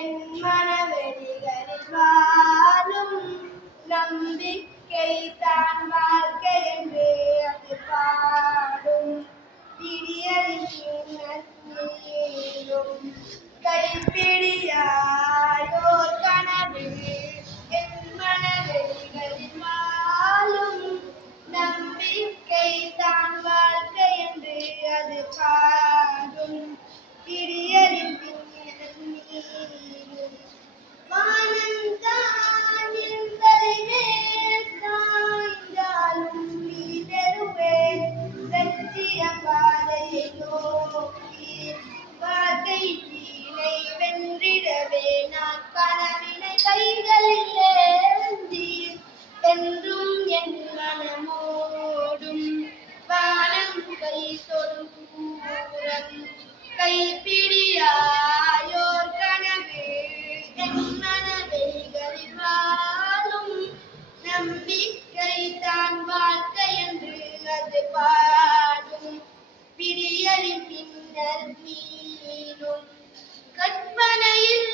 என் மனவெளிகளில் வாழும் நம்பிக்கை தான் வாழ்க்கை என்று அது பாடும் பிடியலின் கைப்பிடியாயோர் கனவு என் மனவெளிகளில் வாழும் நம்பிக்கை தான் வாழ்க்கை என்று அது பாடும் பிடியலின் வானந்தான் என் தலைமேல் சாய்ந்தாலும் நீ பெறுவேன் லட்சிய பாதையை நோக்கி வாழ்க்கை தீனை வென்றிடவே நான் கனவினை கைகளில் ஏந்தி என்றும் என் மனமோடும் வானம் கை தொடும் தூரம் கைப்பிடியாயோர் கனவு என் மனவெளிகளில் வாழும் நம்பிக்கை தான் வாழ்க்கை என்று அது பாடும் பிடியலின் பின்னர் மீளும் கற்பனையில்